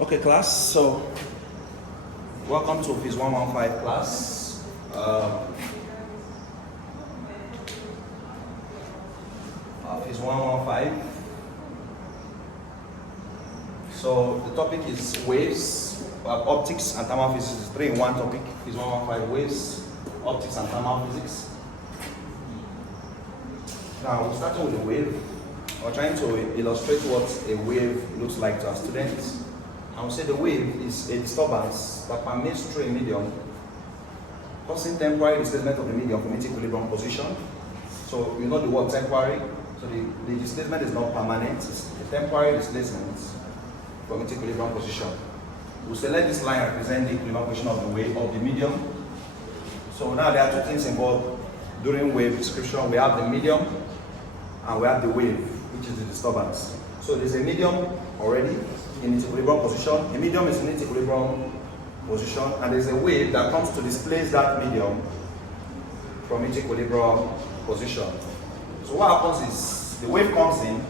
Okay, class, so welcome to Phys 115 class. Phys 115. So the topic is waves, optics and thermal physics. It's 3-in-1 topic. Phys 115 waves, optics and thermal physics. Now we're starting with a wave. We're trying to illustrate what a wave looks like to our students. I would say the wave is a disturbance that permeates through a medium, causing temporary displacement of the medium from its equilibrium position. So you know the word temporary. So the displacement is not permanent, it's a temporary displacement from its equilibrium position. We select this line represent the equilibrium position of the wave of the medium. So now there are two things involved during wave description. We have the medium and we have the wave, which is the disturbance. So there's a medium already in its equilibrium position. A medium is in its equilibrium position, and there's a wave that comes to displace that medium from its equilibrium position. So what happens is the wave comes in,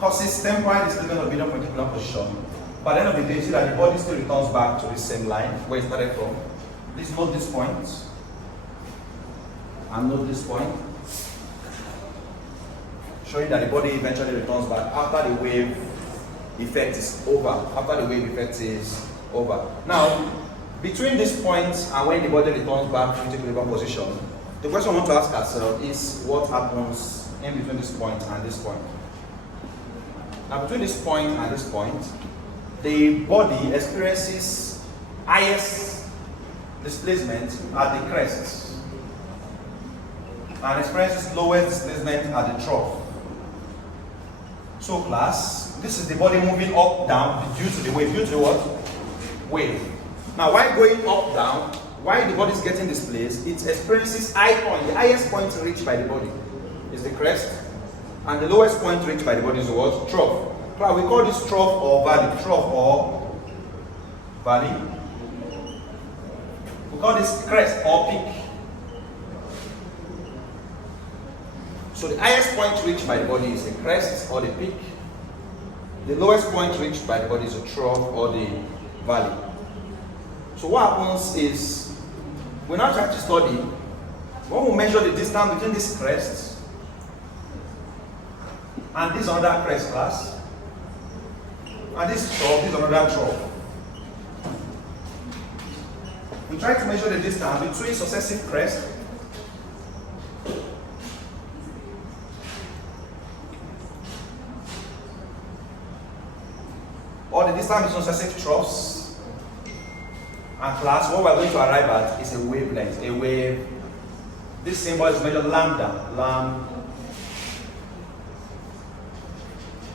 causes temporary displacement of the medium from its equilibrium position. By the end of the day, you see that the body still returns back to this same line where it started from. Please note this point, and note this point, showing that the body eventually returns back after the wave effect is over. After the wave effect is over. Now, between this point and when the body returns back to its equilibrium position, the question we want to ask ourselves is what happens in between this point and this point. Now, between this point and this point, the body experiences highest displacement at the crest and experiences lowest displacement at the trough. So class, this is the body moving up, down due to the wave. Due to what? Wave. Now, while going up, down, while the body is getting displaced, it experiences high point. The highest point reached by the body is the crest, and the lowest point reached by the body is the what? Trough. Class, we call this trough or valley. Trough or valley. We call this crest or peak. So the highest point reached by the body is the crest or the peak. The lowest point reached by the body is the trough or the valley. So what happens is, we now try to study, when we measure the distance between this crest and this other crest class, and this trough, this another trough. We try to measure the distance between successive crests or the distance between successive troughs, and class, what we're going to arrive at is a wavelength. A wave, this symbol is measured lambda.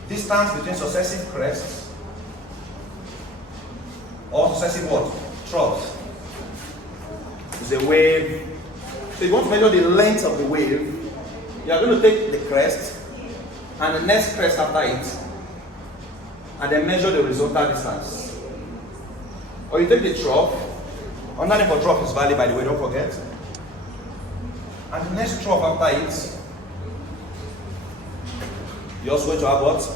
Distance between successive crests or successive what? Troughs is a wave. So if you want to measure the length of the wave, you are going to take the crest and the next crest after it, and then measure the horizontal distance. Or you take the trough, another name for trough is valley, by the way, don't forget. And the next trough after it, you're also going to have what?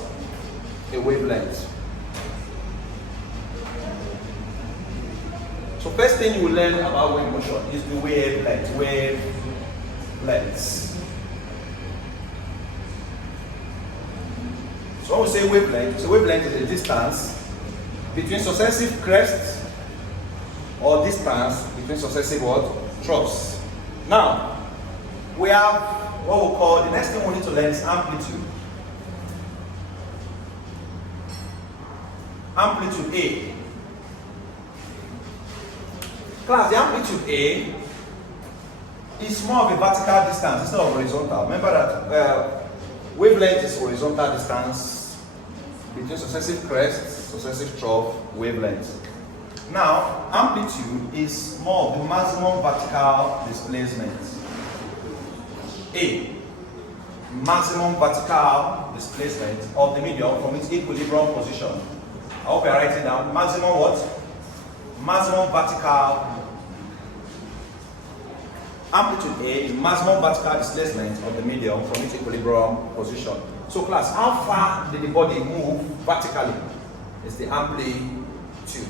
A wavelength. So first thing you will learn about wave motion is the wavelength. Wavelengths. So when we say wavelength, so wavelength is a distance between successive crests or distance between successive what? Troughs. Now, we have what we call, the next thing we need to learn is amplitude. Amplitude A. Class, the amplitude A is more of a vertical distance instead of horizontal. Remember that wavelength is horizontal distance between successive crests, successive trough, wavelength. Now, amplitude is more of the maximum vertical displacement. A. Maximum vertical displacement of the medium from its equilibrium position. I hope you're writing down. Maximum what? Maximum vertical Amplitude A is maximum vertical displacement of the medium from its equilibrium position. So class, how far did the body move vertically? It's the amplitude.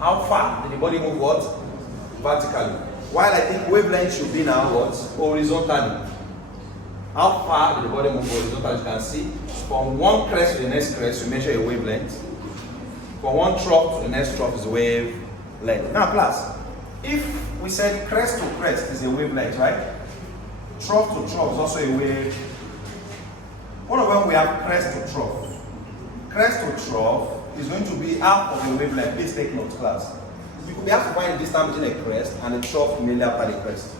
How far did the body move what? Vertically. While I think wavelength should be now what? Horizontally. How far did the body move horizontally? You can see from one crest to the next crest, we measure a wavelength. From one trough to the next trough is a wavelength. Now class, if we said crest to crest is a wavelength, right? Trough to trough is also a wave. What about when we have crest to trough? Crest to trough is going to be half of the wavelength. Please take note, class. You could have to find the distance between a crest and a trough immediately after the crest.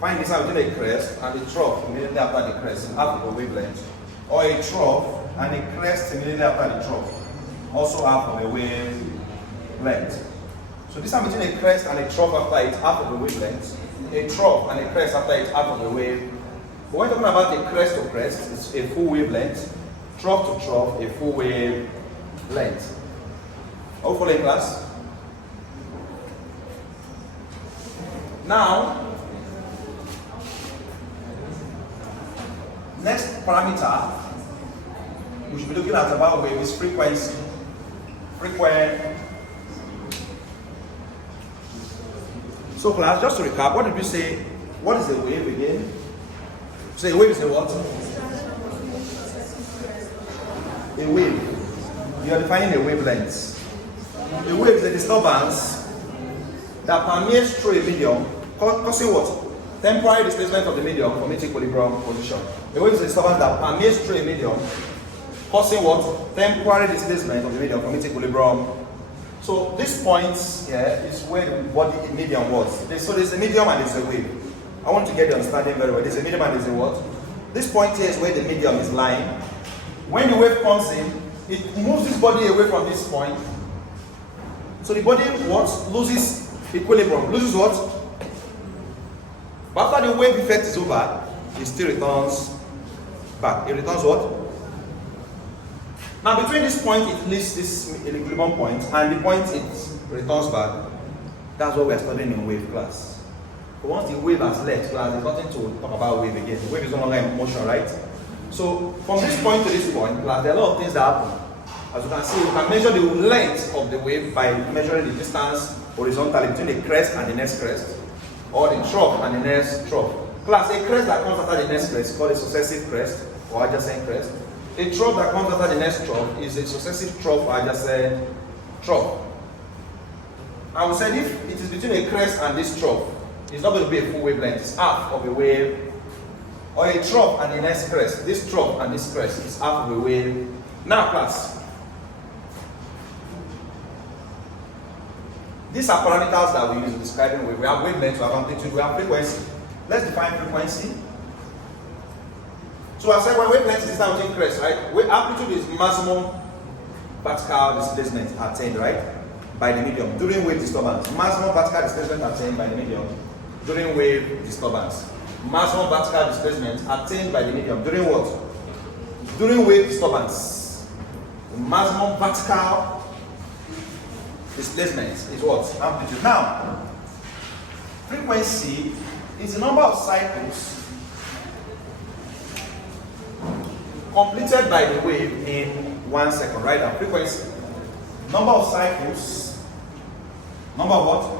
Find the distance between a crest and a trough immediately after the crest, half of the wavelength. Or a trough and a crest immediately after the trough, also half of the wavelength. So distance between a crest and a trough after it, half of the wavelength. A trough and a crest after it, half of the wavelength. But when talking about a crest to crest, it's a full wavelength. Trough to trough, a full wavelength. Are you following, class? Now, next parameter we should be looking at about wave is frequency. So class, just to recap, what did we say? What is a wave again? So a wave is a what? A wave. You are defining a wavelength. A wave is a disturbance that permeates through a medium, causing what? Temporary displacement of the medium from its equilibrium position. A wave is a disturbance that permeates through a medium, causing what? Temporary displacement of the medium from its equilibrium. So this point here is where the body medium was. So there's a medium and there's a wave. I want to get the understanding very well. There's a medium and there's a what? This point here is where the medium is lying. When the wave comes in, it moves this body away from this point. So the body what? Loses equilibrium. Loses what? But after the wave effect is over, it still returns back. It returns what? Now between this point it leaves this equilibrium point and the point it returns back. That's what we are studying in wave class. But once the wave has left class, there's nothing to talk about wave again. The wave is no longer in motion, right? So from this point to this point, class, there are a lot of things that happen. As you can see, we can measure the length of the wave by measuring the distance horizontally between the crest and the next crest, or the trough and the next trough. Class, a crest that comes after the next crest is called a successive crest or adjacent crest. A trough that comes after the next trough is a successive trough or adjacent trough. And we said if it is between a crest and this trough, it's not going to be a full wavelength, it's half of a wave. Or a trough and the next crest, this trough and this crest is half of a wave. Now class, these are parameters that we use in describing wave. We have wavelength, we have amplitude, we have frequency. Let's define frequency. So I said when wavelength is distance between crest, right? Amplitude is maximum vertical displacement attained, right? By the medium during wave disturbance. Maximum vertical displacement attained by the medium during wave disturbance. Maximum vertical displacement attained by the medium during what? During wave disturbance. The maximum vertical displacement is what? Amplitude. Now, frequency is the number of cycles completed by the wave in 1 second. Right now, frequency. Number of cycles. Number of what?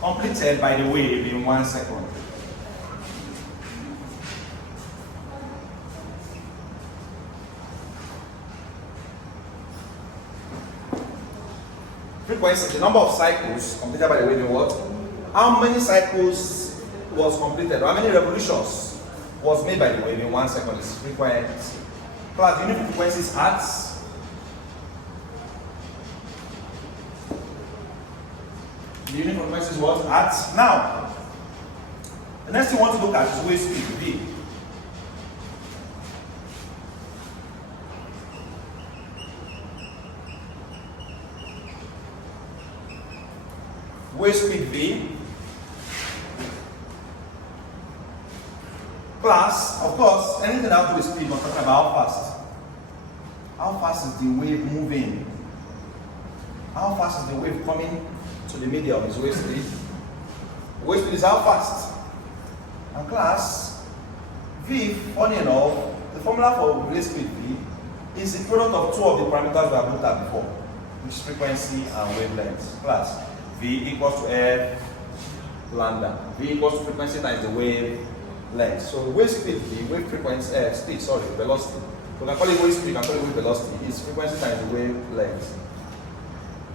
Completed by the wave in 1 second. Frequency, the number of cycles completed by the wave in what? How many cycles was completed? How many revolutions was made by the wave in 1 second is frequency. Class, the unit frequency is hertz. The unit frequency is what? Hertz. Now, the next thing we want to look at is wave speed, V. Wave speed V. Class, of course, anything that has to do with speed, we're talking about how fast. How fast is the wave moving? How fast is the wave coming to the medium? Is wave speed. Wave speed is how fast. And class, V, funny enough, the formula for wave speed V is the product of two of the parameters we have looked at before, which is frequency and wavelength. Class, V equals to F lambda. V equals to frequency times the wavelength. So wave speed V, wave frequency, velocity. We can call it wave speed, we can call it wave velocity. It's frequency times the wavelength.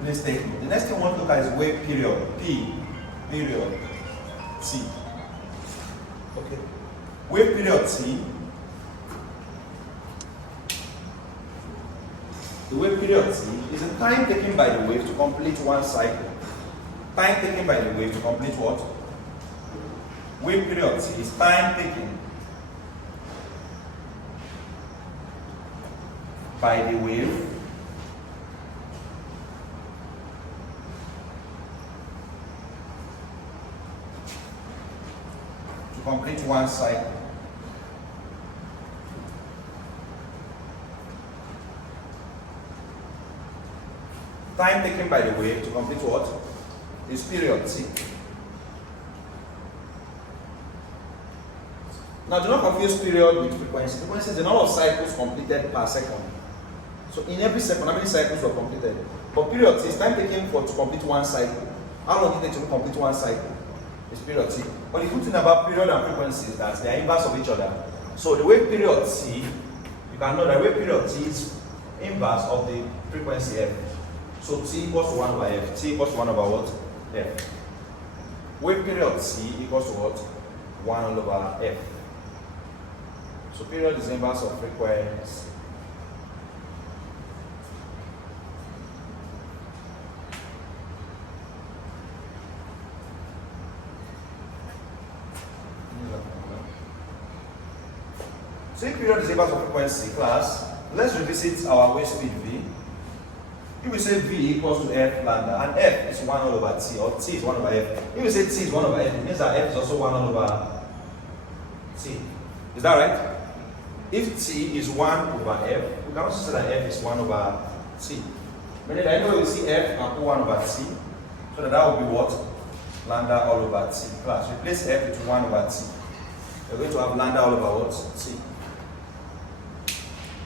Please take note. The next thing we want to look at is wave period. P, period, T. Okay. Wave period T. The wave period T is the time taken by the wave to complete one cycle. Time taken by the wave to complete what? Wave period T is time taken by the wave to complete one cycle. Time taken by the wave to complete what? Is period T. Now do not confuse period with frequency. Frequency is the number of cycles completed per second. So in every second, how many cycles were completed? But period T is time taken to complete one cycle. How long did it take to complete one cycle? It's period T. But the good thing about period and frequency is that they are inverse of each other. So the wave period T, you can know that wave period T is inverse of the frequency F. So T equals to 1 over F. T equals to 1 over what? F. Wave period T equals to what? 1 over F. So period is inverse of frequency. So if period is inverse of frequency, class, let's revisit our wave speed V. If we say V equals to F lambda, and F is 1 over T, or T is 1 over F. If we say T is 1 over F, it means that F is also 1 over T. Is that right? If T is 1 over F, we can also say that F is 1 over T. Meaning that anywhere we see F, we can put 1 over T, so that will be what? Lambda all over T. Class, replace F with 1 over T. We're going to have lambda all over what? T.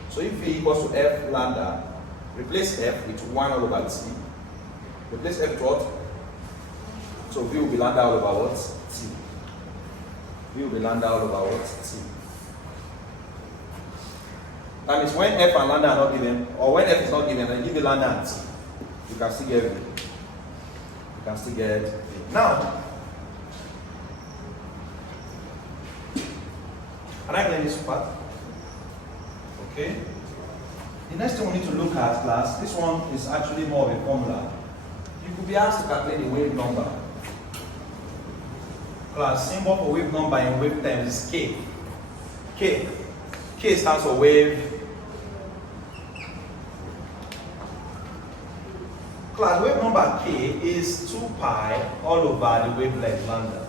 So if V equals to F lambda, replace F with 1 all over T. Replace F with what? So V will be lambda all over what? T. V will be lambda all over what? T. That means when F and lambda are not given, or when F is not given, then give you lambda and T. You can still get V. You can still get V. Now, can I clear this part? Okay. The next thing we need to look at, class, this one is actually more of a formula. You could be asked to calculate the wave number. Class, symbol for wave number in wave terms is K. K. K stands for wave. Class, wave number K is 2 pi all over the wavelength lambda.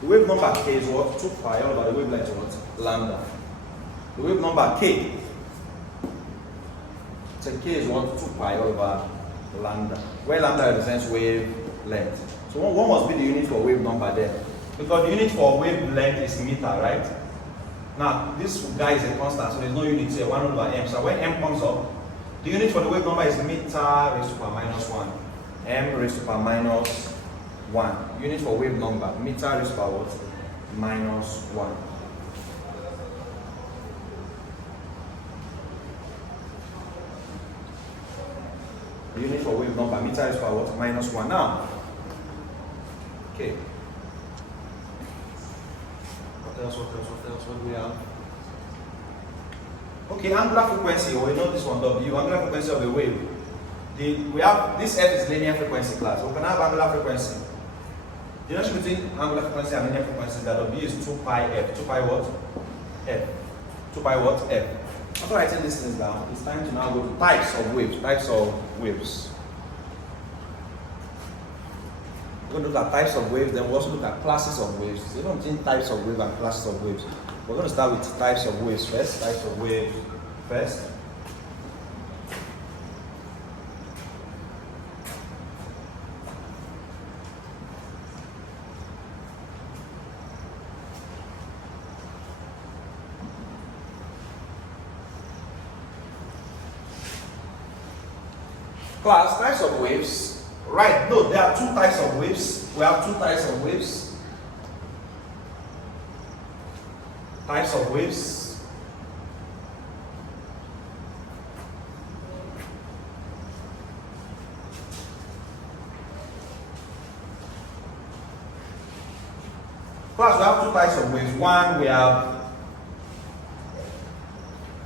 The wave number K is what? 2 pi all over the wavelength what? Lambda. The wave number K. So K is what? 2 pi all over lambda. Where lambda represents wavelength. So what must be the unit for wave number there? Because the unit for wavelength is meter, right? Now, this guy is a constant, so there's no unit here, 1 over m. So when m comes up, the unit for the wave number is meter raised to power minus 1. M raised to power minus 1. Unit for wave number, meter raised to power what? Minus 1. The unit for wave number, meter raised to power what? Minus 1. Now, okay. What else do we have? Okay, angular frequency, we know this one, W, angular frequency of a wave. We have, this F is linear frequency, class. We can have angular frequency. The difference between angular frequency and linear frequency is that W is 2 pi F. 2 pi what? F. 2 pi what? F. After writing these things down, it's time to now go to types of waves. Types of waves. We're going to look at types of waves, then we'll also look at classes of waves. So you don't think types of waves and classes of waves. We're going to start with types of waves first. Types of waves. first. Class, types of waves. Right, no, there are two types of waves. We have two types of waves. Types of waves. Class, we have two types of waves. One, we have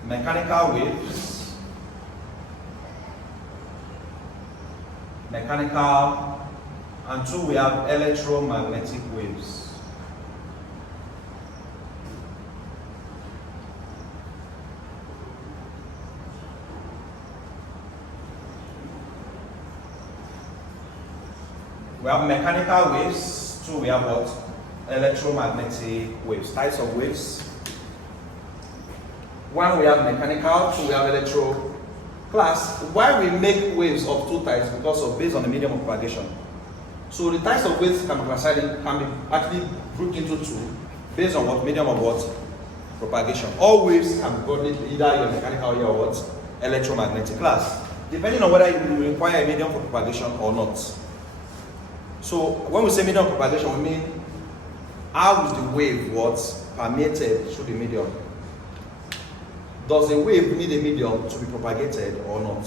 mechanical waves. Mechanical, and two, we have electromagnetic waves. We have mechanical waves, two, we have what? Electromagnetic waves. Types of waves. One, we have mechanical, two, we have electro. Class, why we make waves of two types? Because of based on the medium of propagation. So the types of waves can be classified, can be actually grouped into two based on what medium of what propagation. All waves can be broadly either your mechanical or what electromagnetic. Class, depending on whether you require a medium for propagation or not. So when we say medium of propagation, we mean how is the wave what permeated through the medium. Does a wave need a medium to be propagated or not?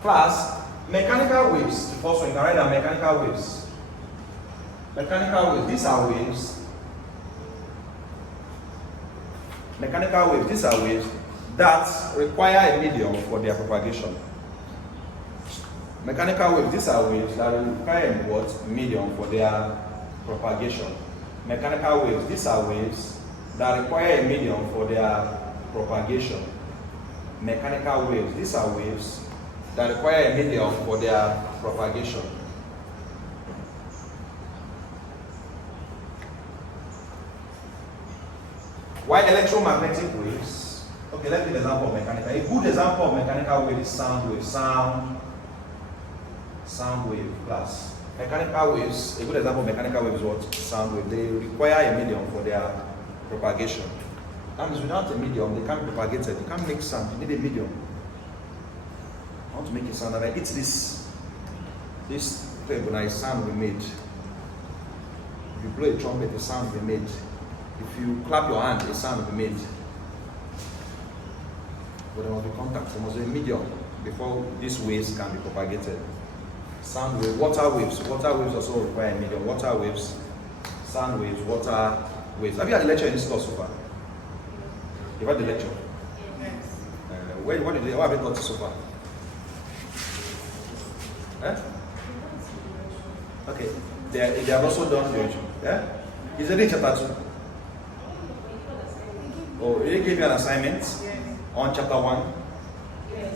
Class, mechanical waves. The first one, you can write down mechanical waves. Mechanical waves, these are waves. Mechanical waves, these are waves that require a medium for their propagation. Mechanical waves, these are waves that require what? Medium for their propagation. Mechanical waves, these are waves that require a medium for their propagation. Mechanical waves, these are waves that require a medium for their propagation. Why electromagnetic waves? Okay, let's give an example of mechanical. A good example of mechanical wave is sound wave. Sound wave class. Mechanical waves, a good example of mechanical wave is what? Sound wave. They require a medium for their propagation. That means without a medium, they can't be propagated. You can't make sound, you need a medium. I want to make a sound, and I hit this table, now a sound will be made. If you blow a trumpet, a sound will be made. If you clap your hand, a sound will be made. But there must be contact, there must be a medium before these waves can be propagated. Sound wave, water waves also require a medium. Water waves, sound waves, water waves. Have you had a lecture in this course so far? You've had the lecture? Yes. What have you got so far? Eh? Okay. They have also done the lecture. Yeah? Is it in chapter 2? Oh, they gave you an assignment? Yes. On chapter 1? Yes.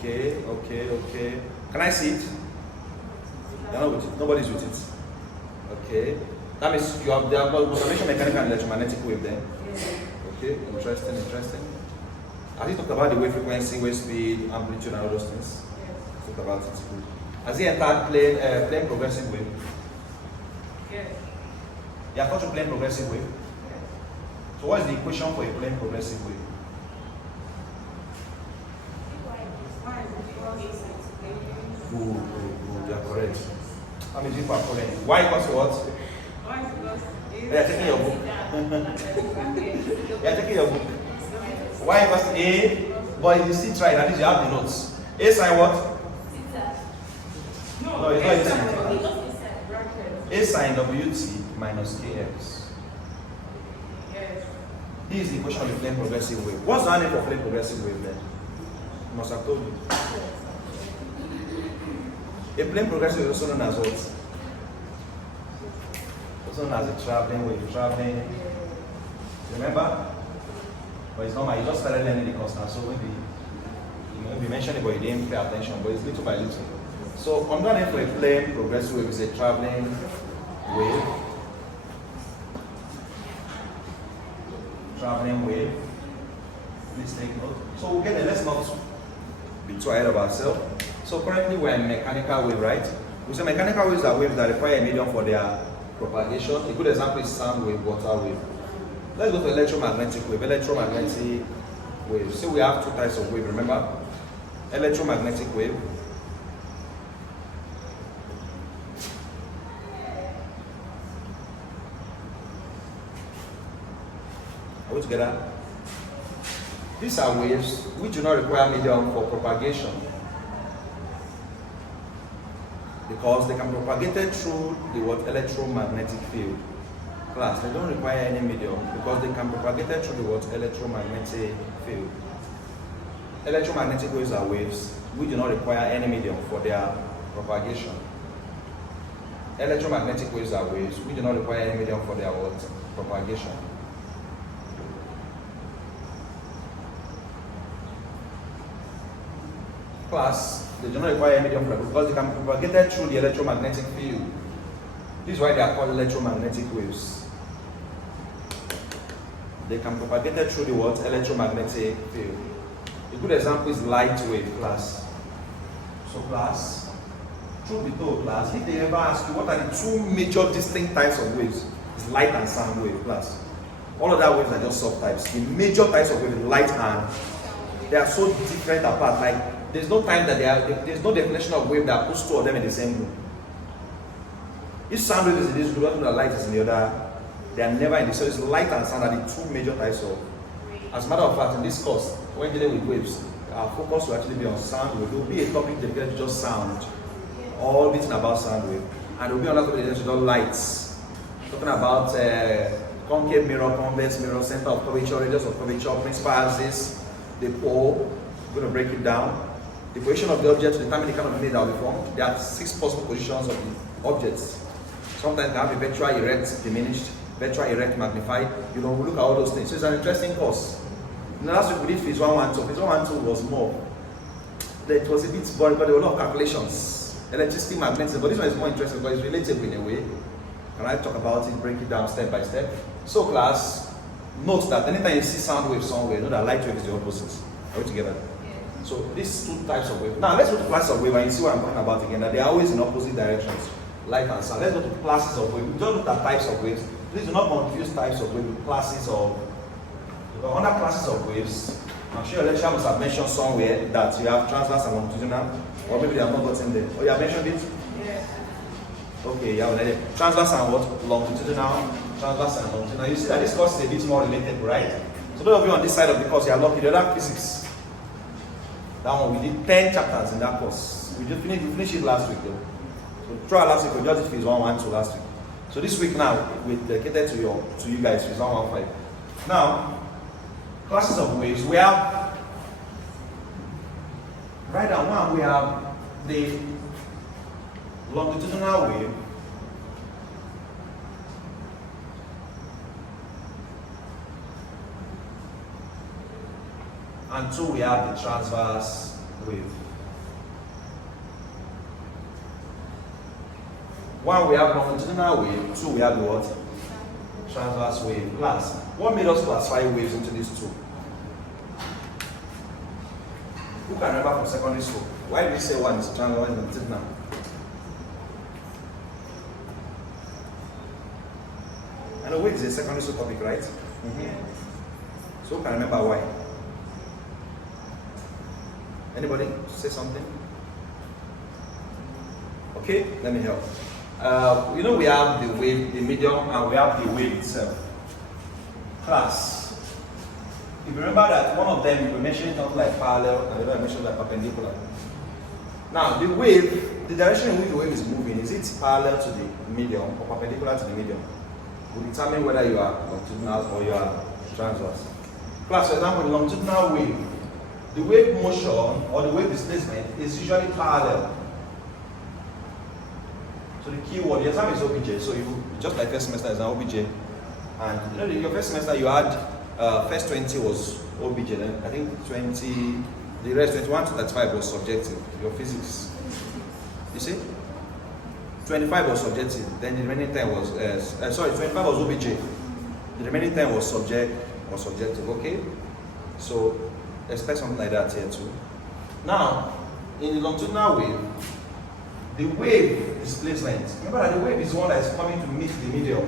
Okay. Can I see it? You're not with it. Nobody's with it. Okay. That means you have the observation mechanical and electromagnetic wave then? Yes. Okay, interesting. Has he talked about the wave frequency, wave speed, amplitude, and all those things? Yes. Talked about it. Good. Has he entered plane progressive wave? Yes. You have taught you plane progressive wave? Yes. So what is the equation for a plane progressive wave? Good, you are correct. How many people are correct? Y equals to what? They are taking your book. They are taking your book. Y equals to A, but you see try, at least you have the notes. A sine what? No, it's not A sine WT minus KX. This is the equation of the plane progressive wave. What's the name for plane progressive wave then? I must have told you. A plane progressive wave is also known as what? Also known as a traveling wave. Traveling. Remember? But it's normal. You just started learning the constant, so maybe mention it, but you didn't pay attention. But it's little by little. So another name for a plane progressive wave is a traveling wave. Traveling wave. Please take note. So we'll get there. Let's not be too ahead of ourselves. So currently we're in mechanical wave, right? We say mechanical waves are waves that require a medium for their propagation. A good example is sound wave, water wave. Let's go to electromagnetic wave. Electromagnetic wave. So we have two types of wave, remember? Electromagnetic wave. Are we together? These are waves which do not require medium for propagation because they can be propagated through the electromagnetic field. Class, they don't require any medium because they can be propagated through the electromagnetic field. Electromagnetic waves are waves which do not require any medium for their propagation. Electromagnetic waves are waves which do not require any medium for their propagation. Class, they do not require a medium because they can be propagated through the electromagnetic field. This is why they are called electromagnetic waves. They can be propagated through the electromagnetic field. A good example is light wave, class. So class, truth be told, class, if they ever ask you what are the two major distinct types of waves, it's light and sound wave, class. All other waves are just subtypes. The major types of waves, light and, they are so different apart. Like, there's no time that there's no definition of wave that puts two of them in the same group. If sound wave is in this group, doesn't mean that light is in the other. They are never in the. So it's light and sound are the two major types of. As a matter of fact, in this course, when dealing with waves, our focus will actually be on sound wave. There will be a topic dedicated to just sound, all written about sound wave, and there will be another topic dedicated to lights, talking about concave mirror, convex mirror, center of curvature, radius of curvature, principal axis, the pole. We're going to break it down. The position of the object to determine the kind of image that will be formed. There are 6 possible positions of the objects. Sometimes they have a virtual erect diminished, virtual erect magnified. You know, we look at all those things. So it's an interesting course. In the last week we did phase 112. Phase 112 was more. It was a bit boring, but there were a lot of calculations. Electricity, magnetism, but this one is more interesting because it's relatable in a way. Can I talk about it, break it down step by step? So class, note that anytime you see sound wave somewhere, know that light wave is the opposite. Are we together? So these two types of wave. Now let's go to classes of wave and you see what I'm talking about again, that they are always in opposite directions, light and sound. Let's go to classes of wave. We don't look at types of waves. Please do not confuse types of wave with classes of. Under classes of waves, I'm sure your lecturer must have mentioned somewhere that you have transverse and longitudinal, or maybe they have not gotten there. Oh, you have mentioned it? Yes. Okay, you have an idea. Transverse and what? Longitudinal, transverse and longitudinal. You see that this course is a bit more related, right? So those of you on this side of the course, you are lucky. The other physics. That one, we did 10 chapters in that course. We finished it last week though. So throughout last week, we just did phase 112 last week. So this week now, we dedicated to you guys, phase 115. Now, classes of waves, we have, right now one, we have the longitudinal wave, and 2 we have the transverse wave. 1 we have longitudinal wave, 2 we have the what? Transverse wave. Class, what made us classify waves into these two? Who can remember from secondary school? Why did we say one is transverse and longitudinal? I know wave is a secondary school topic, right? Mm-hmm. So who can remember why? Anybody say something? Okay, let me help. You know we have the wave, the medium, and we have the wave itself. Class. If you remember that one of them we mentioned something like parallel, and the other I mentioned like perpendicular. Now the wave, the direction in which the wave is moving, is it parallel to the medium or perpendicular to the medium? Will determine whether you are longitudinal or you are transverse. Class, for example, the longitudinal wave. The wave motion or the wave displacement is usually parallel. So the key word, the exam is OBJ. So you just like first semester is an OBJ. And you know, your first semester you had first 20 was OBJ. Then I think 20, the rest 21 to 35 was subjective. Your physics. You see? 25 was subjective. Then the remaining 10 was 25 was OBJ. The remaining 10 was subjective. Okay. So expect something like that here too. Now, in the longitudinal wave, the wave displacement, remember that the wave is the one that is coming to meet the medium.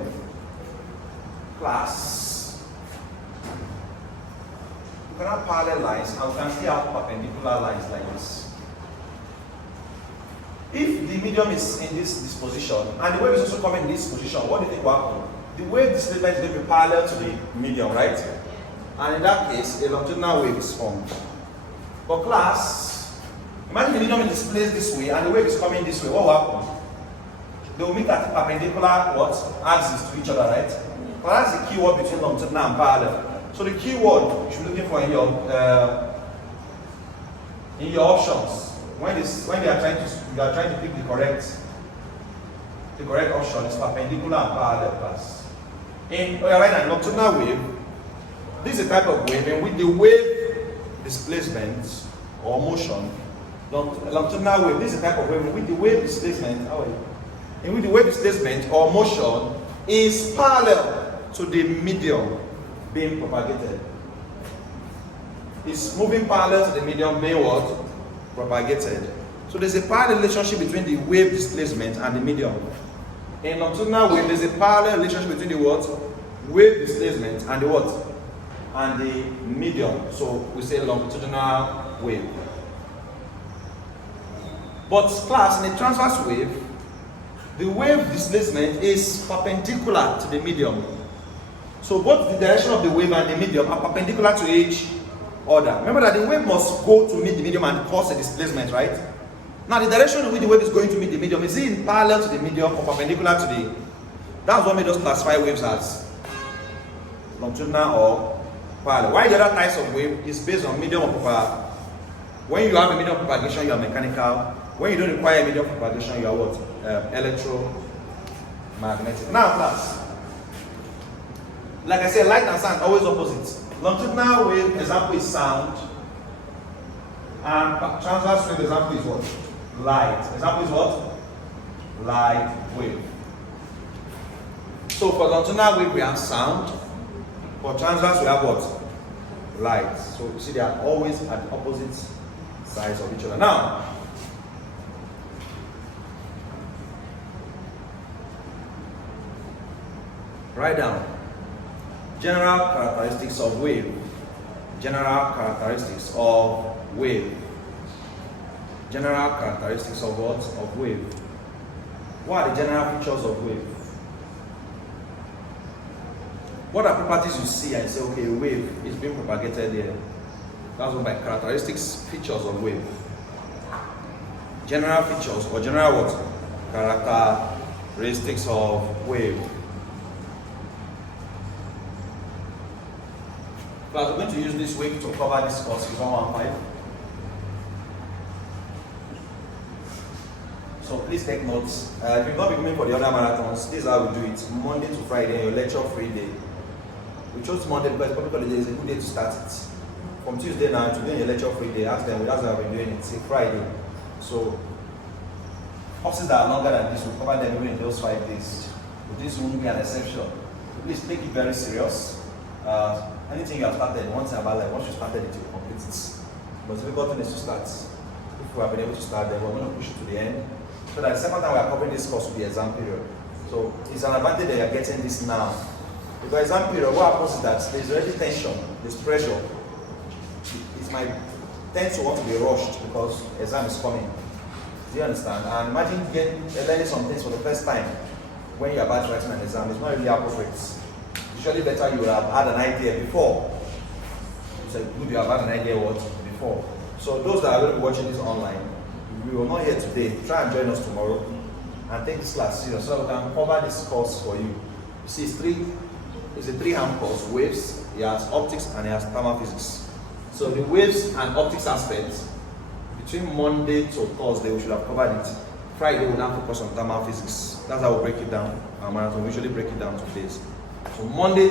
Class, you can have parallel lines and we can still have perpendicular lines like this. If the medium is in this position and the wave is also coming in this position, what do you think will happen? The wave displacement is going to be parallel to the medium, right? And in that case, a longitudinal wave is formed. For class, imagine the medium is displaced this way and the wave is coming this way. What will happen? They will meet at the perpendicular axis to each other, right? Well, that's the key word between longitudinal and parallel. So the key word you should be looking for in your options when you are trying to pick the correct option is perpendicular and parallel class. In longitudinal wave, this is a type of wave in which the wave displacement or motion, longitudinal wave, this is a type of wave in which the wave displacement, or motion is parallel to the medium being propagated. It's moving parallel to the medium being what? Propagated. So there's a parallel relationship between the wave displacement and the medium. In longitudinal wave, there's a parallel relationship between the what? Wave displacement and the what? And the medium. So we say longitudinal wave. But class, in a transverse wave, the wave displacement is perpendicular to the medium. So both the direction of the wave and the medium are perpendicular to each other. Remember that the wave must go to meet the medium and cause a displacement, right? Now the direction in which the wave is going to meet the medium, is it in parallel to the medium or perpendicular to the... That's what made us classify waves as longitudinal or parallel. Why the other types of wave is based on medium or propagation. When you have a medium of propagation, you are mechanical. When you don't require a medium of propagation, you are what? Electromagnetic. Now class, like I said, light and sound always opposites. Longitudinal wave example is sound, and transverse wave example is what? Light. Example is what? Light wave. So for longitudinal wave we have sound, for transverse we have what? Light. So you see they are always at the opposite sides of each other. Now, write down general characteristics of wave. General characteristics of wave. General characteristics of what? Of wave. What are the general features of wave? What are properties you see and say, okay, a wave is being propagated here? That's what by characteristics, features of wave. General features or general what? Characteristics of wave. Class, we're going to use this week to cover this course, 115. So please take notes. If you've not been coming for the other marathons, this is how we do it. Monday to Friday, your lecture free day. We chose Monday because public holiday is a good day to start it. From Tuesday now to doing your lecture free day, ask them, that's how I've been doing it. It's Friday. So courses that are longer than this, we'll cover them even in those 5 days. But this won't be an exception. Please take it very serious. Anything you have started, once in a while, like once you started it, you complete it. But the difficult thing is to start. If we have been able to start, then we're going to push it to the end. So that the second time we are covering this course will be exam period. So it's an advantage that you're getting this now. Because exam period, what happens is that there's already tension, there's pressure. It might tend to want to be rushed because exam is coming. Do you understand? And imagine learning some things for the first time when you're about to write an exam. It's not really appropriate. Usually better you have had an idea before. It's good you have had an idea what before. So those that are going to be watching this online, we were not here today. Try and join us tomorrow and take this class serious so we can cover this course for you. You see, it's a 3-hand course: waves, it has optics, and it has thermal physics. So the waves and optics aspects, between Monday to Thursday, we should have covered it. Friday, we'll now focus on thermal physics. That's how we break it down. Our marathon, we usually break it down to days. So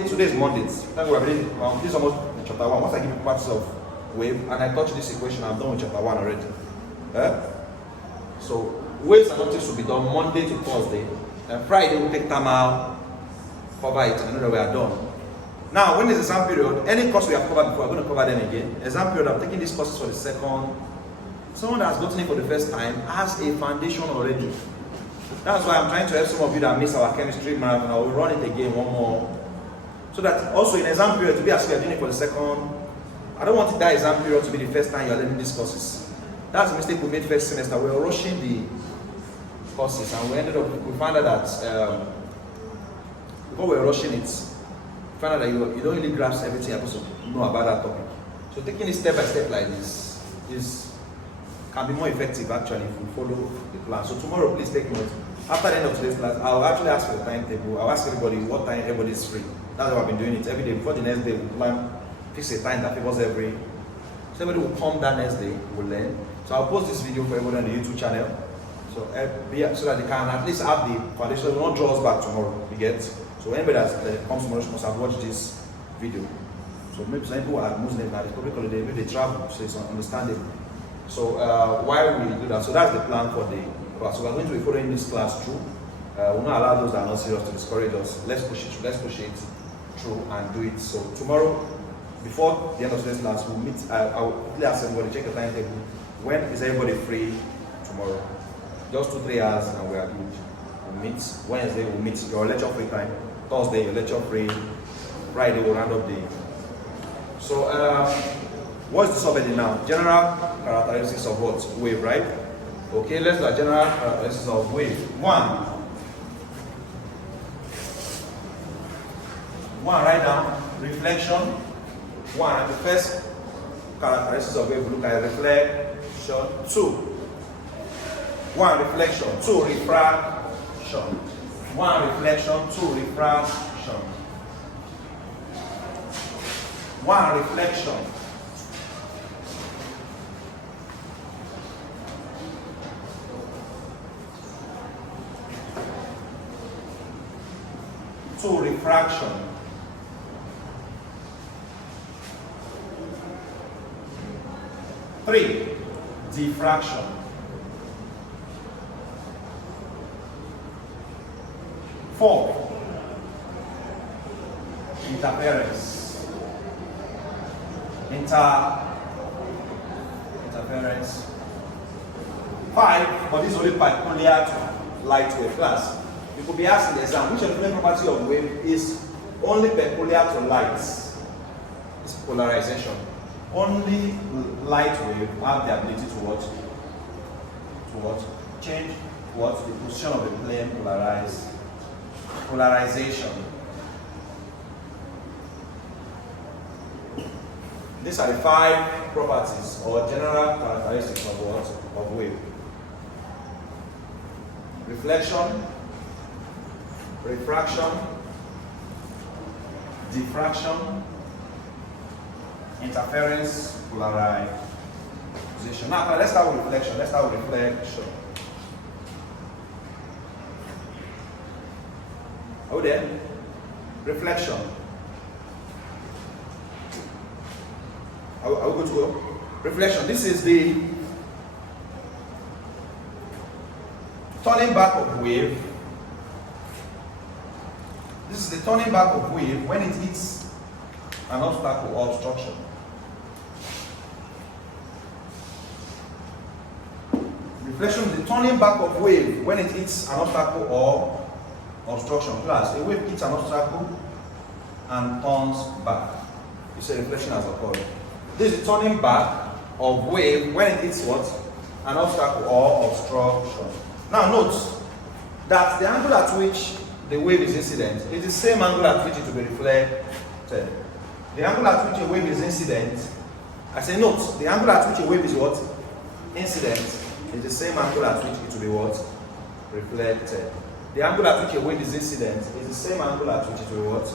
today is Monday. This is almost chapter 1. Once I give you parts of wave and I touch this equation, I'm done with chapter 1 already. So waves and optics will be done Monday to Thursday. And Friday we'll take thermal, cover it, and know that we are done. Now, when it's exam period, any course we have covered before, I'm going to cover them again. Exam period, I'm taking these courses for the second. Someone that has gotten it for the first time has a foundation already. That's why I'm trying to help some of you that miss our chemistry marathon. I will run it again one more. So that also in exam period, to be as we are doing it for the second, I don't want that exam period to be the first time you're learning these courses. That's a mistake we made first semester. We were rushing the courses and we found out that because we were rushing it, we found out that you don't really grasp everything you're supposed to know about that topic. So taking it step by step like this can be more effective actually if we follow the plan. So tomorrow, please take note. After the end of today's class, I'll actually ask for the timetable. I'll ask everybody what time everybody is free. That's how I've been doing it every day. Before the next day, we'll plan, fix a time that favors every. So everybody will come that next day, we'll learn. So I'll post this video for everybody on the YouTube channel. So that they can at least have the foundation. It will not draw us back tomorrow, you get? So anybody that comes tomorrow must have watched this video. So maybe some people are Muslim now, it's public holiday, maybe they travel, so it's understandable. So why we do that? So that's the plan for the class. So we're going to be following this class through. We'll not allow those that are not serious to discourage us. Let's push it through and do it. So tomorrow, before the end of today's class, we'll meet. I'll quickly ask everybody, check the timetable. When is everybody free tomorrow? Just 2-3 hours and we are good. We'll meet. Wednesday we'll meet your lecture free time. Thursday your lecture free. Friday we'll round up the. So what's the subheading now? General characteristics of what? Wave, right? Okay, let's do a general characteristics of wave. One, write down reflection. One, the first characteristics of wave, look at reflection. Two, one reflection, two refraction. One reflection, two refraction. One reflection. Two refraction. Three, diffraction. Four, interference. Interference. Five, but this is only peculiar to light wave class. You could be asked in the exam, which electromagnetic property of wave is only peculiar to light? It's polarization. Only light wave have the ability to what? Change what? The position of the plane polarization. These are the 5 properties or general characteristics of what? Of wave. Reflection, refraction, diffraction, interference, polarization. Now let's start with reflection. Are we there? Reflection. Are we good to go? Reflection. This is the turning back of wave. This is the turning back of wave when it hits an obstacle or obstruction. Reflection is the turning back of wave when it hits an obstacle or obstruction. Class, a wave hits an obstacle and turns back. You say reflection has occurred. This is the turning back of wave when it hits what? An obstacle or obstruction. Now note that the angle at which the wave is incident is the same angle at which it will be reflected. The angle at which a wave is incident, I say note, the angle at which a wave is what? Incident is the same angle at which it will be what? Reflected. The angle at which a wave is incident is the same angle at which it will be what?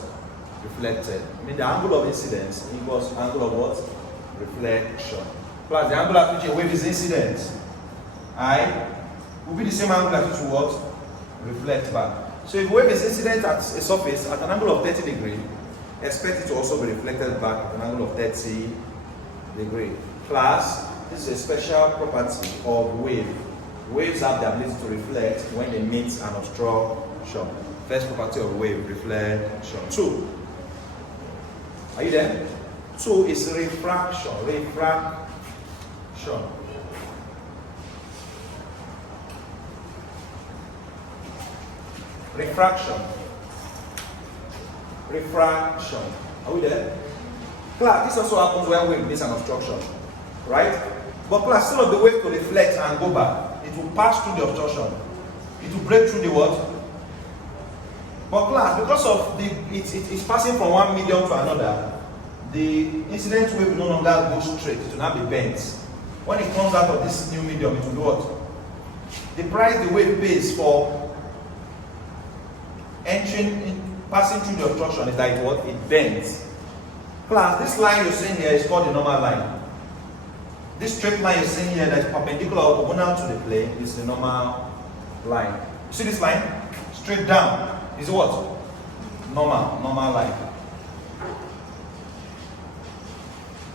Reflected. I mean the angle of incidence equals angle of what? Reflection. Plus the angle at which a wave is incident, I, will be the same angle at which what? Reflect back. So if a wave is incident at a surface at an angle of 30 degrees, expect it to also be reflected back at an angle of 30 degrees. Class, this is a special property of wave. Waves have the ability to reflect when they meet an obstruction. First property of wave, reflection. 2. Are you there? 2 is refraction. Refraction. Are we there? Class, this also happens when wave meets an obstruction, right? But class, instead of the wave to reflect and go back, it will pass through the obstruction. It will break through the what? But class, because of it's passing from one medium to another, the incident wave will no longer go straight, it will not be bent. When it comes out of this new medium, it will do what? The price the wave pays for passing through the obstruction is that it bends. Class, this line you're seeing here is called the normal line. This straight line you're seeing here that is perpendicular or orthogonal to the plane is the normal line. You see this line? Straight down is what? Normal line.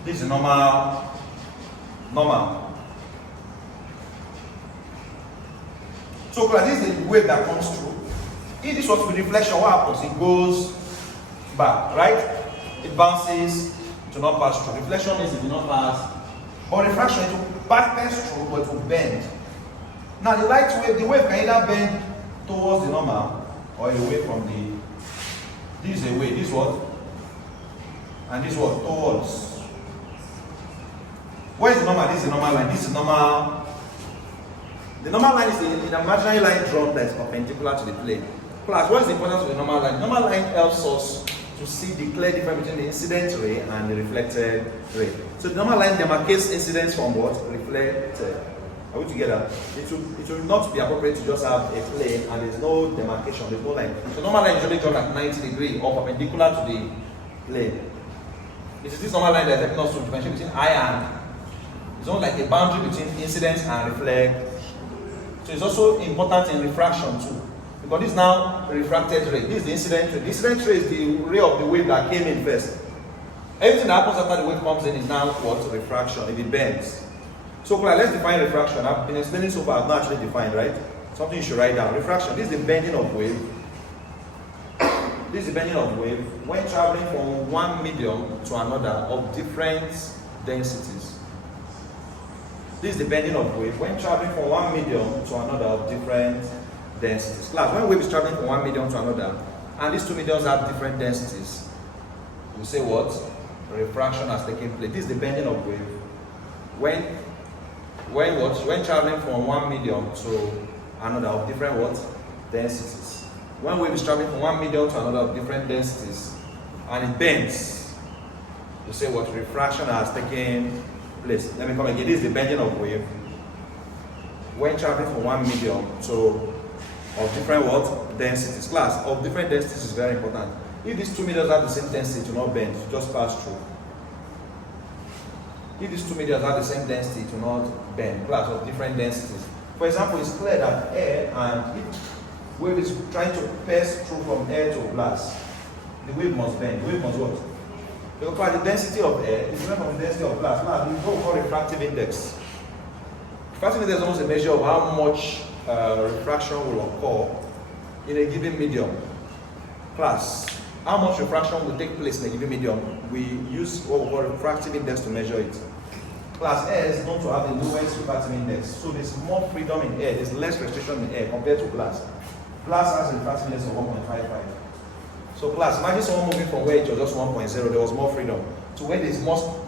This is normal. So class, this is the wave that comes through. If this was with reflection, what happens? It goes back, right? It bounces, it will not pass through. Reflection means it will not pass. But refraction, it will pass through, but it will bend. Now the light wave, the wave can either bend towards the normal or away from the. This is away, this what? And this what? Towards. Where is the normal? This is the normal line. This is normal. The normal line is the imaginary line drawn that is perpendicular to the plane. Class, what is the importance of the normal line? Normal line helps us to see the clear difference between the incident ray and the reflected ray. So the normal line demarcates incidence from what? Reflected. Are we together? It will not be appropriate to just have a plane and there's no demarcation, there's no line. So normal line is usually drawn at 90 degrees or perpendicular to the plane. It is this normal line that is helping us to differentiate between I and. It's not like a boundary between incidence and reflect. So it's also important in refraction too. Because this is now refracted ray. This is the incident ray. The incident ray is the ray of the wave that came in first. Everything that happens after the wave comes in is now what? Refraction. If it bends. So let's define refraction. I've been explaining so far, I've not actually defined, right? Something you should write down. Refraction. This is the bending of wave. This is the bending of wave when traveling from one medium to another of different densities. This is the bending of wave when traveling from one medium to another of different densities. Class, when wave is traveling from one medium to another, and these two mediums have different densities, we say what? Refraction has taken place. This is the bending of wave. When traveling from one medium to another of different what? Densities. When wave is traveling from one medium to another of different densities, and it bends, we say what? Refraction has taken place. Let me come again. This is the bending of wave when traveling from one medium to of different what? Densities. Class, of different densities is very important. If these two mediums have the same density, it will not bend, it will just pass through. If these two mediums have the same density, it will not bend. Class, of different densities. For example, it's clear that air, and if wave is trying to pass through from air to glass, the wave must bend. The wave must what? Because the density of air is different from the density of glass. Now, we go for refractive index. Refractive index is almost a measure of how much refraction will occur in a given medium. Class, how much refraction will take place in a given medium? We use what we call refractive index to measure it. Class, air is known to have the lowest refractive index, so there's more freedom in air, there's less restriction in air compared to glass. Glass has a refractive index of 1.55. So class, imagine someone moving from where it was just 1.0, there was more freedom, to where there's more.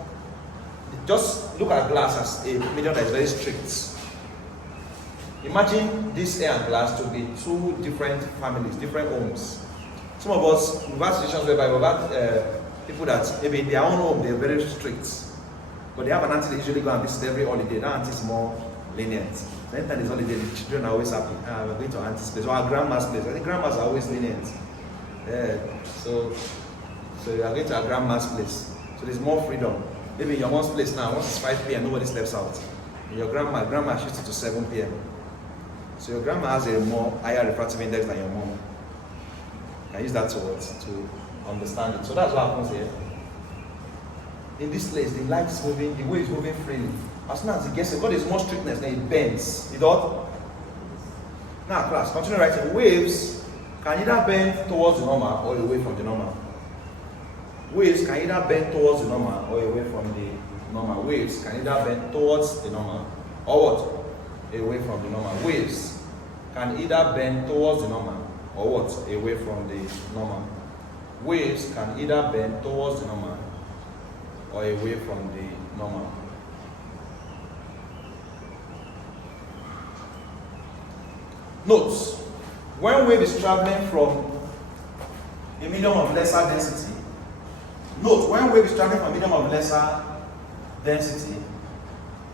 Just look at glass as a medium that is very strict. Imagine this air and glass to be two different families, different homes. Some of us, we've had situations whereby we've had people that maybe in their own home they're very strict, but they have an auntie they usually go and visit every holiday. That auntie is more lenient. So anytime there's holiday, the children are always happy. We're going to auntie's place or our grandma's place. I think grandmas are always lenient. So you are going to our grandma's place. So there's more freedom. Maybe in your mom's place now, once it's 5 p.m., nobody sleeps out. In your grandma shifts it to 7 p.m. So your grandma has a more higher refractive index than your mom. You can use that to understand it. So that's what happens here. In this place, the light is moving, the wave is moving freely. As soon as it gets, because there's more strictness, then it bends. You don't? Now, class, continue writing. Waves can either bend towards the normal or away from the normal. Waves can either bend towards the normal or away from the normal. Waves can either bend towards the normal or what? Away from the normal. Waves can either bend towards the normal or what? Away from the normal. Waves can either bend towards the normal or away from the normal. Note, when wave is traveling from a medium of lesser density, note, when wave is traveling from a medium of lesser density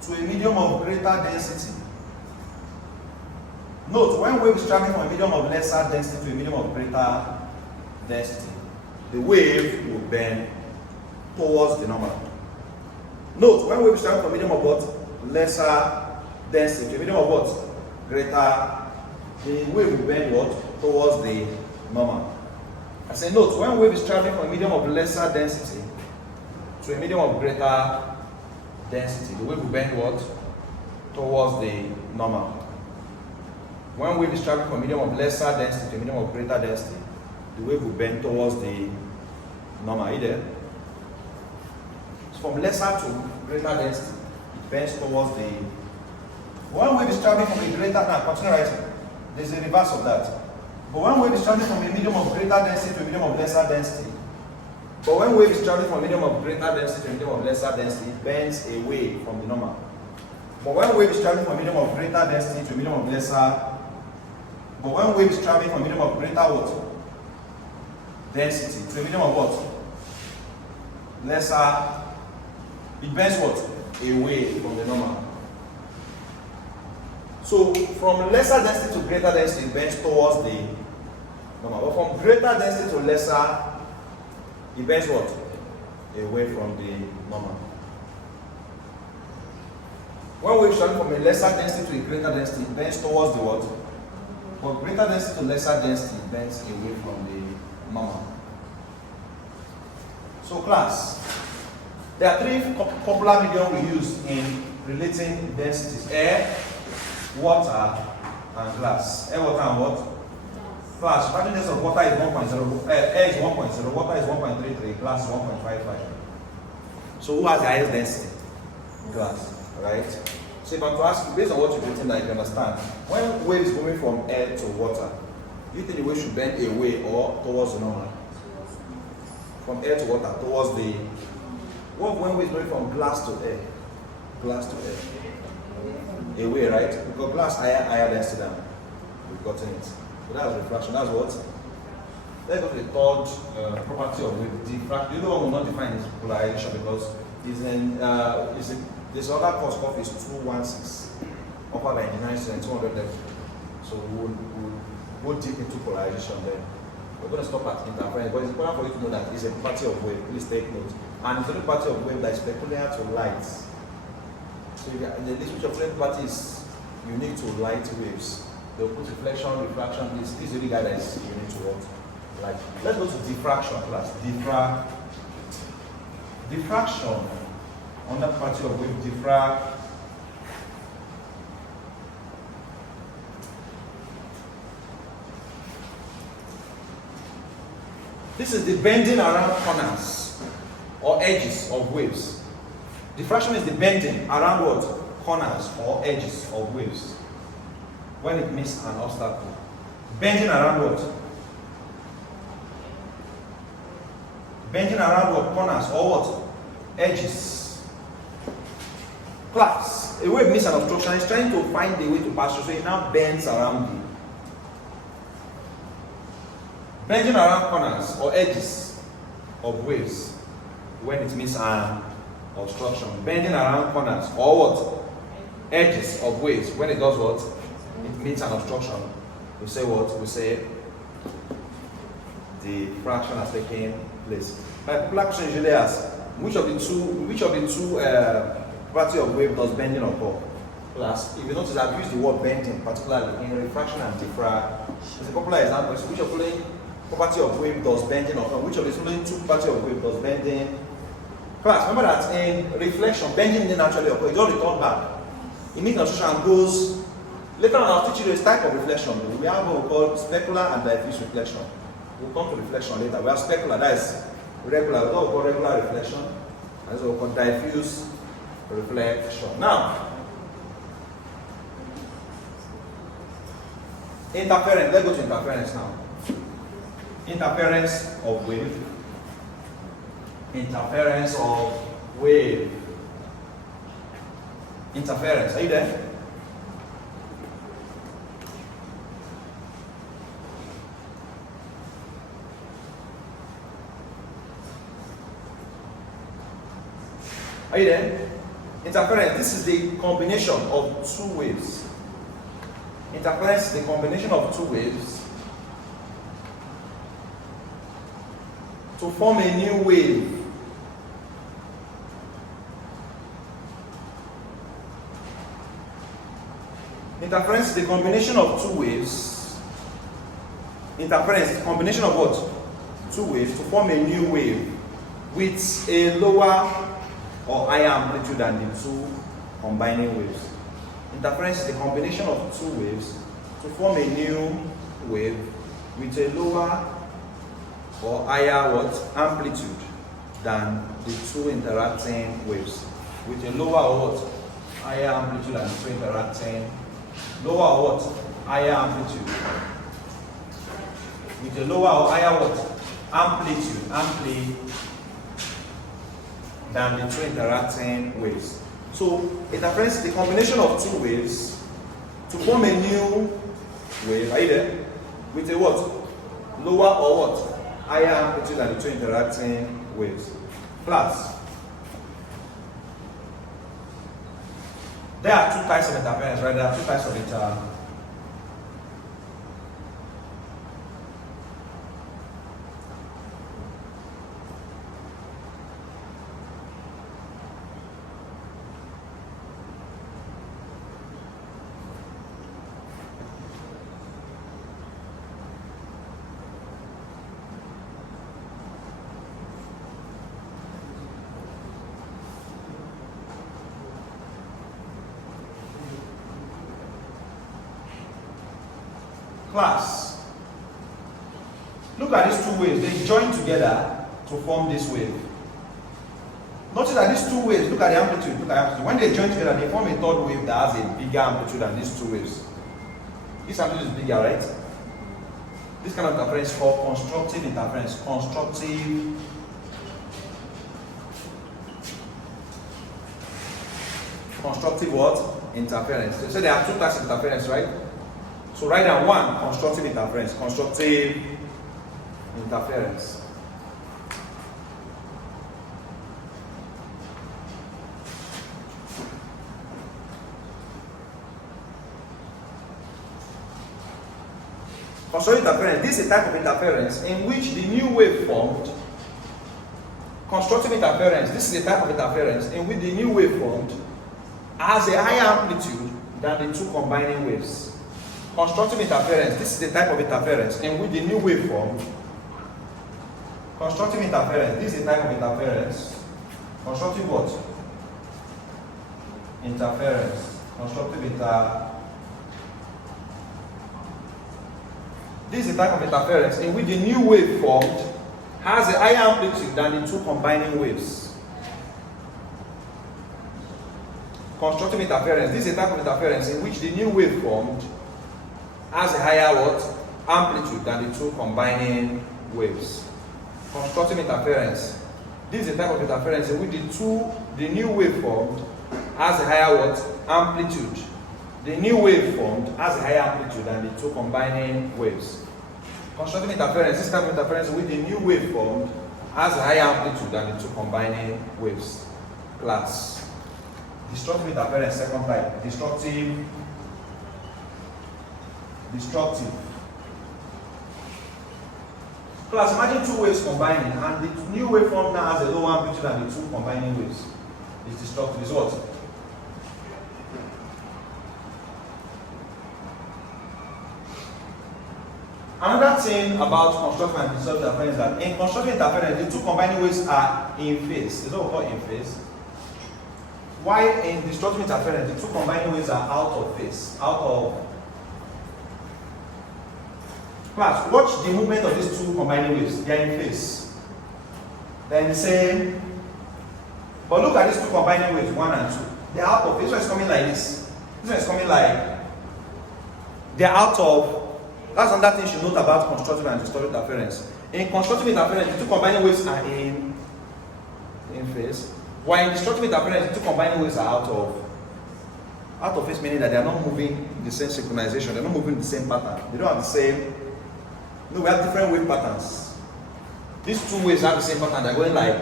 to a medium of greater density, note, when wave is traveling from a medium of lesser density to a medium of greater density, the wave will bend towards the normal. Note, when wave is traveling from a medium of what? Lesser density to a medium of what? Greater, the wave will bend what? Towards the normal. I say note, when wave is traveling from a medium of lesser density to a medium of greater density, the wave will bend what? Towards the normal. When wave is traveling from a medium of lesser density to a medium of greater density, the wave will bend towards the normal. Are you there? So from lesser to greater density, it bends towards the. When wave is traveling from a greater, now continue writing. There's a reverse of that. But when wave is traveling from a medium of greater density to a medium of lesser density, but when wave is traveling from a medium of greater density to a medium of lesser density, it bends away from the normal. But when wave is traveling from a medium of greater density to a medium of lesser, but when wave is traveling from a medium of greater what? Density to a medium of what? Lesser, it bends what? Away from the normal. So from lesser density to greater density, it bends towards the normal. But from greater density to lesser, it bends what? Away from the normal. When we're traveling from a lesser density to a greater density, it bends towards the what? From greater density to lesser density, it bends away from the normal. So class, there are three popular medium we use in relating densities: air, water, and glass. Air, water, and what? Glass. Fraction density of water is 1.0, air is 1.0, water is 1.33, glass is 1.55. So who has the highest density? Glass, right? So if I'm to ask you, based on what you've written, that you can understand, when wave is moving from air to water, do you think the wave should bend away or towards the normal? From air to water, towards the. What when wave is moving from glass to air? Glass to air. Away, right? Because glass higher density than we've gotten it. So that's refraction. That's what? Let's go to the third property of wave, diffraction. You know what will not define is polarization because it's in this other course called is 216 offered by engineering students 200 level. So we'll go deep into polarization then. We're going to stop at interference, but it's important for you to know that it's a property of wave. Please take note. And it's a property of wave that is peculiar to light. So this which of property is unique to light waves. They'll put reflection, refraction. This is the guy that is unique to what? Light. Let's go to diffraction class. Diffraction. Under property of wave, diffract. This is the bending around corners or edges of waves. Diffraction is the bending around what? Corners or edges of waves when it meets an obstacle. Bending around what? Bending around what? Corners or what? Edges. Class. A wave meets an obstruction. It's trying to find a way to pass through, so it now bends around you. Bending around corners or edges of waves when it meets an obstruction. Bending around corners or what? Edges of waves when it does what? It meets an obstruction. We say what? We say the fraction has taken place. My popular question usually asks, which of the two property of wave does bending occur? Class. If you notice, I've used the word bending particularly in refraction and diffraction. It's a popular example. So which of the property of wave does bending occur? Which of the following two property of wave does bending? Class, remember that in reflection, bending didn't actually occur. It just returned back. It means obstruction and goes. Later on, I'll teach you this type of reflection. We have what we call specular and diffuse reflection. We'll come to reflection later. We have specular, that is regular, what we call regular reflection, and so we call diffuse reflection. Now, interference. Let's go to interference now. Interference of wave. Interference of wave. Interference. Are you there? Are you there? Interference. This is the combination of two waves. Interference is the combination of two waves to form a new wave. Interference is the combination of two waves. Interference is the combination of what? Two waves to form a new wave with a lower or higher amplitude than the two combining waves. Interference is the combination of two waves to form a new wave with a lower or higher what? Amplitude than the two interacting waves. With a lower or what? Higher amplitude than the two interacting. Lower or what? Higher amplitude. With a lower or higher what? Amplitude. Than the two interacting waves. So interference is the combination of two waves to form a new wave. Are you there? With a what? Lower or what? Higher amplitude than the two interacting waves. Class. There are two types of interference, right? There are two types of interference. Class, look at these two waves. They join together to form this wave. Notice that these two waves, look at the amplitude, look at the amplitude. When they join together, they form a third wave that has a bigger amplitude than these two waves. This amplitude is bigger, right? This kind of interference is called constructive interference. Constructive what? Interference. So there are two types of interference, right? So write down one, constructive interference. Constructive interference. Constructive interference. This is a type of interference in which the new wave formed. Constructive interference. This is a type of interference in which the new wave formed has a higher amplitude than the two combining waves. Constructive interference. This is the type of interference in which the new wave formed. Constructive interference. This is a type of interference. Constructive what? Interference. Constructive interference. This is a type of interference in which the new wave formed has a higher amplitude than the two combining waves. Constructive interference. This is a type of interference in which the new wave formed has a higher what? Amplitude than the two combining waves. Constructive interference. This is a type of interference in which the new wave formed has a higher what? Amplitude. The new wave formed has a higher amplitude than the two combining waves. Constructive interference. This type of interference in which the new wave formed has a higher amplitude than the two combining waves. Class. Destructive interference, second type. Destructive. Class, imagine two waves combining and the new wave form now has a lower amplitude than the two combining waves. It's destructive. It's what? Another thing about constructive and destructive interference is that in constructive interference, the two combining waves are in phase. It's what we call in phase. While in destructive interference, the two combining waves are out of phase. Class, watch the movement of these two combining waves. They are in phase. Then the same. But look at these two combining waves, 1 and 2. They're out of, this one is coming like this. This one is coming like, they're out of, that's another thing you should note about constructive and distorted interference. In constructive interference, the two combining waves are in phase. While in destructive interference, the two combining waves are out of phase, meaning that they are not moving the same synchronization, they're not moving the same pattern. They don't have the same, no, we have different wave patterns. These two waves have the same pattern, they're going like,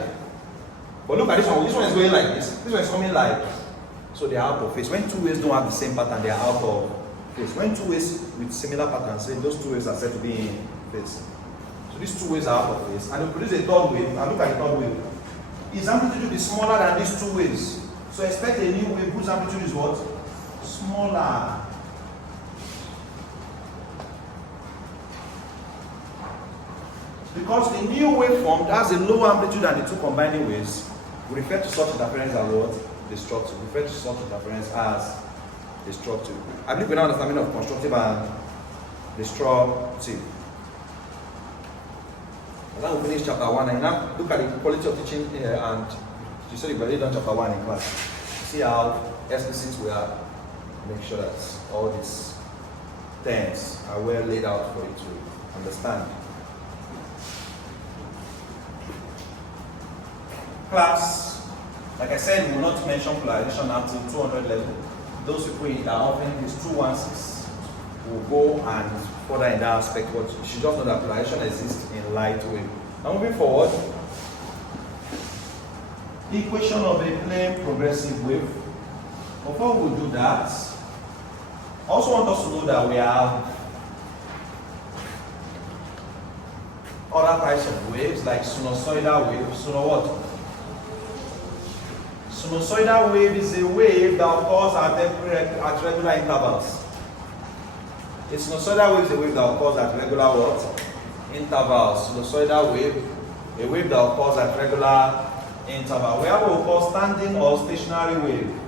but look at this one is going like this one is coming like, so they are out of phase. When two waves don't have the same pattern, they are out of phase. When two waves with similar patterns, say those two waves are said to be in phase. So these two waves are out of phase, and they produce a third wave, and look at the third wave. Its amplitude will be smaller than these two waves. So expect a new wave whose amplitude is what? Smaller. Because the new wave formed has a lower amplitude than the two combining waves, we refer to such interference as what? Destructive. We refer to such interference as destructive. I believe we now understand the meaning of constructive and destructive. And now we finish chapter 1 and now look at the quality of teaching here, and you said you've already done chapter 1 in class. See how explicit we are. Make sure that all these terms are well laid out for you to understand. Class, like I said, we will not mention polarization until 200 level. Those people that are offering this 216 will go and further in that aspect, but you should just know that polarization exists in light wave. Now moving forward, equation of a plane progressive wave. Before we do that, I also want us to know that we have other types of waves like sinusoidal wave. What? Sinusoidal wave is a wave that occurs at regular intervals. A sinusoidal wave is a wave that occurs at regular what? Intervals. Sinusoidal wave, a wave that occurs at regular intervals. We have what we call standing or stationary wave.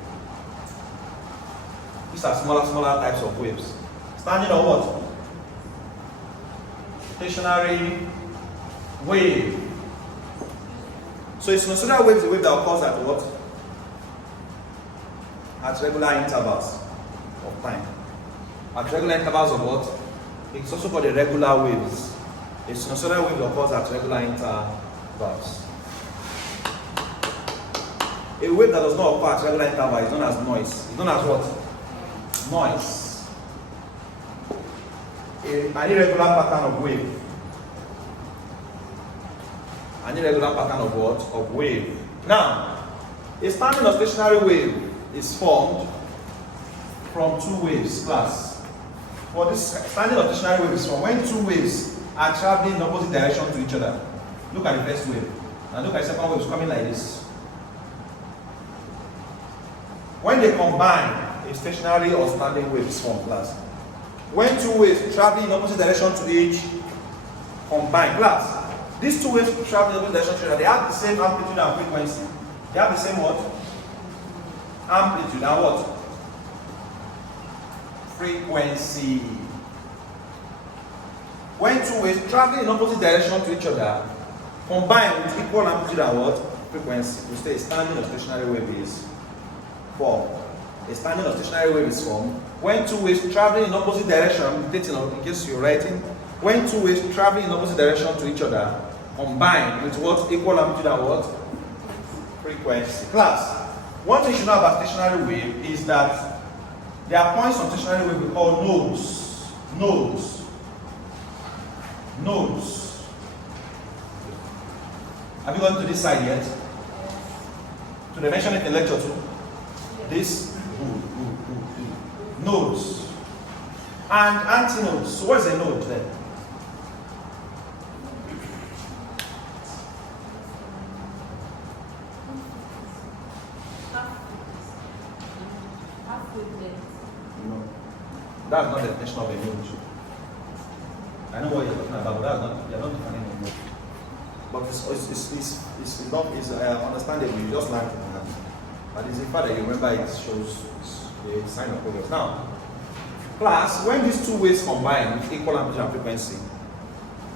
These are smaller types of waves. Standing or what? Stationary wave. So a sinusoidal wave is a wave that occurs at what? At regular intervals of time. At regular intervals of what? It's also called a regular waves. A sinusoidal wave occurs at regular intervals. A wave that does not occur at regular intervals is known as noise. It's known as what? Noise. An irregular pattern of wave. An irregular pattern of what? Of wave. Now, a standing or stationary wave is formed from two waves, class. For this standing or stationary wave is formed when two waves are traveling in opposite direction to each other. Look at the first wave. And look at the second wave, it's coming like this. When they combine, a stationary or standing wave is formed, class. When two waves traveling in opposite direction to each combine, class. These two waves traveling in opposite direction to each other, they have the same amplitude and frequency. They have the same what? Amplitude and what? Frequency. When two waves traveling in opposite direction to each other combine with equal amplitude and what? Frequency. We say a standing or stationary wave is formed. A standing or stationary wave is formed when two waves traveling in opposite direction, in case you're writing, when two waves traveling in opposite direction to each other combine with what? Equal amplitude and what? Frequency. Class, one thing you should know about stationary wave is that there are points on stationary wave we call nodes. Nodes. Have you gone to this side yet? So they mentioned it in lecture 2. This nodes and antinodes. So what is a node then? No, that's not the definition of a node. I know what you're talking about, but that's not, you're not defining a node. But it's not understandable. You just learn from that. But it's the fact that you remember it shows a sign of progress. Now, class, when these two waves combine with equal amplitude and frequency,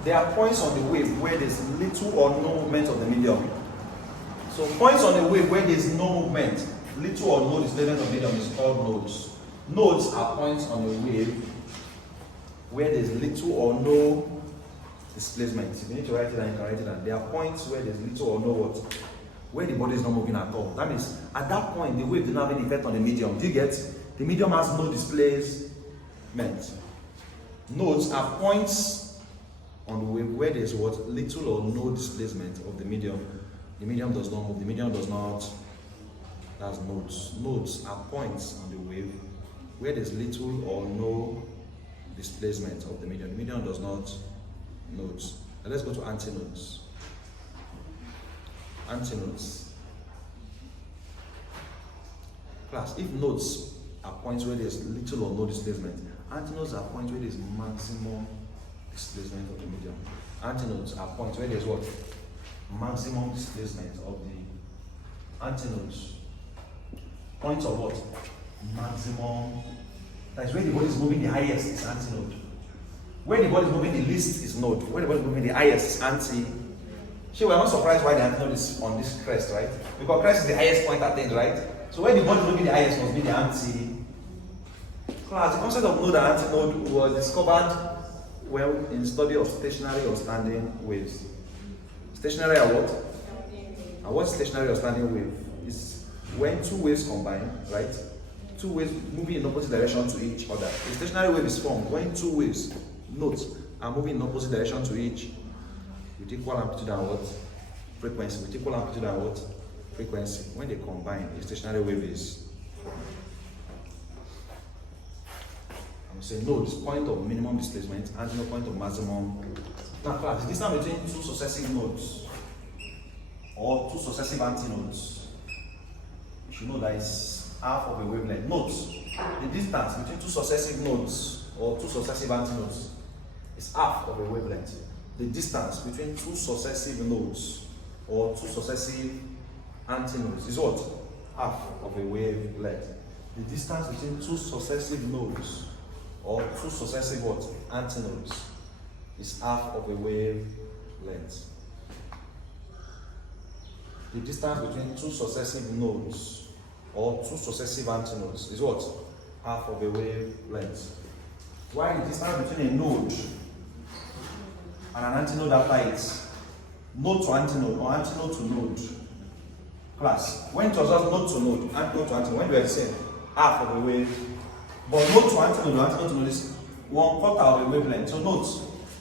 There are points on the wave where there's little or no movement of the medium. So points on the wave where there's no movement, little or no displacement of the medium is called nodes. Nodes are points on the wave where there's little or no displacement. If you need to write it down, you can write it down. There are points where there's little or no what? Where the body is not moving at all. That means at that point the wave did not have any effect on the medium. Do you get? The medium has no displacement. Nodes are points on the wave where there's what? Little or no displacement of the medium. The medium does not move. The medium does not. That's nodes. Nodes are points on the wave where there's little or no displacement of the medium. The medium does not. Nodes. Now let's go to antinodes. Antinodes. Class, if nodes are points where there's little or no displacement, antinodes are points where there's maximum displacement of the medium. Antinodes are points where there's what? Maximum displacement of the antinodes. Points of what? Maximum. That is where the body is moving the highest is antinode. Where the body is moving the least is node. Where the body is moving the highest is anti. Sure, we are not surprised why the antinode is on this crest, right? Because crest is the highest point attained, right? So where the body is moving the highest must be the anti. Class, the concept of node and antinode was discovered well in study of stationary or standing waves. Stationary or what? And what stationary or standing wave is when two waves combine, right? Two waves moving in opposite direction to each other. A stationary wave is formed when two waves, notes, are moving in opposite direction to each with equal amplitude and what? Frequency. With equal amplitude and what? Frequency. When they combine, a stationary wave is formed. I would say node is point of minimum displacement and no point of maximum. Now class, the distance between two successive nodes or two successive antinodes, you should know that it's half of a wavelength. Note, the distance between two successive nodes or two successive antinodes is half of a wavelength. The distance between two successive nodes or two successive antinodes is what? Half of a wavelength. The distance between two successive nodes or two successive what? Antinodes is half of a wavelength. The distance between two successive nodes or two successive antinodes is what? Half of a wavelength. While the distance between a node and an antinode after it, node to antinode or antinode to node. Class, when it was just node to node, antinode to antinode, when they were the same, half of a wave. But node to antinode or antinode to node is 1/4 of a wavelength. So note,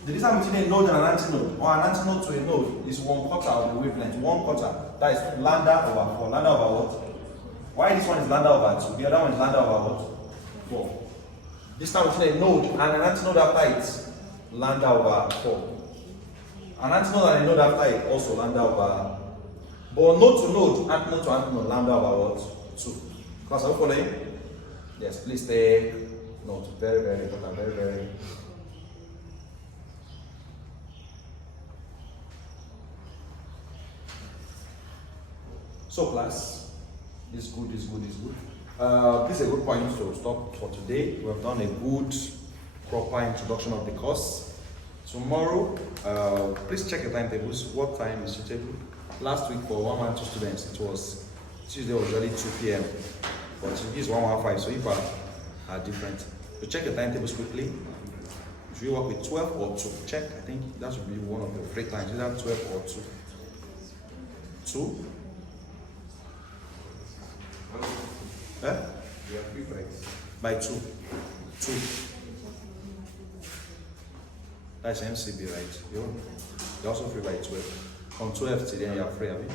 the distance between a node and an antinode or an antinode to a node is 1/4 of a wavelength. 1/4. That is lambda over 4. Lambda over what? Why this one is lambda over 2? The other one is lambda over what? 4. Distance between a node and an antinode after it, lambda over 4. An antinode and a node after it, also lambda over. But node to node, antinode to antinode, lambda over what? 2. Class, are you following? Yes, please take note. Very, very important. Very, very. So class, this is good, this is good, this is good. This is a good point to stop for today. We have done a good, proper introduction of the course. Tomorrow, please check your timetables. What time is suitable? Last week for 1 and 2 students, it was Tuesday was usually 2 p.m. But today is 1:15, so if are different. So check your timetables quickly. If you work with 12 or 2, check. I think that should be one of your free times, either 12 or 2. 2? Eh? You have 3 breaks. By 2. 2. That's MCB, right? You're also free by 12. From 12 to then you are free, have you?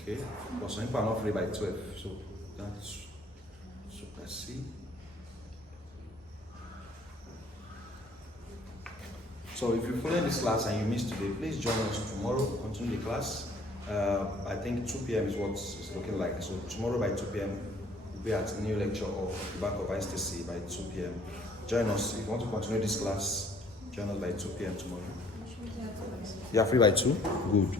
Okay. But some people are not free by 12. So that's super C. So if you're following this class and you missed today, please join us tomorrow, continue the class. I think 2 p.m. is what it's looking like. So tomorrow by 2 p.m. we'll be at new lecture or the back of IGCSE by 2 p.m. Join us if you want to continue this class. Join us by 2 p.m. tomorrow. You are free by 2? Good.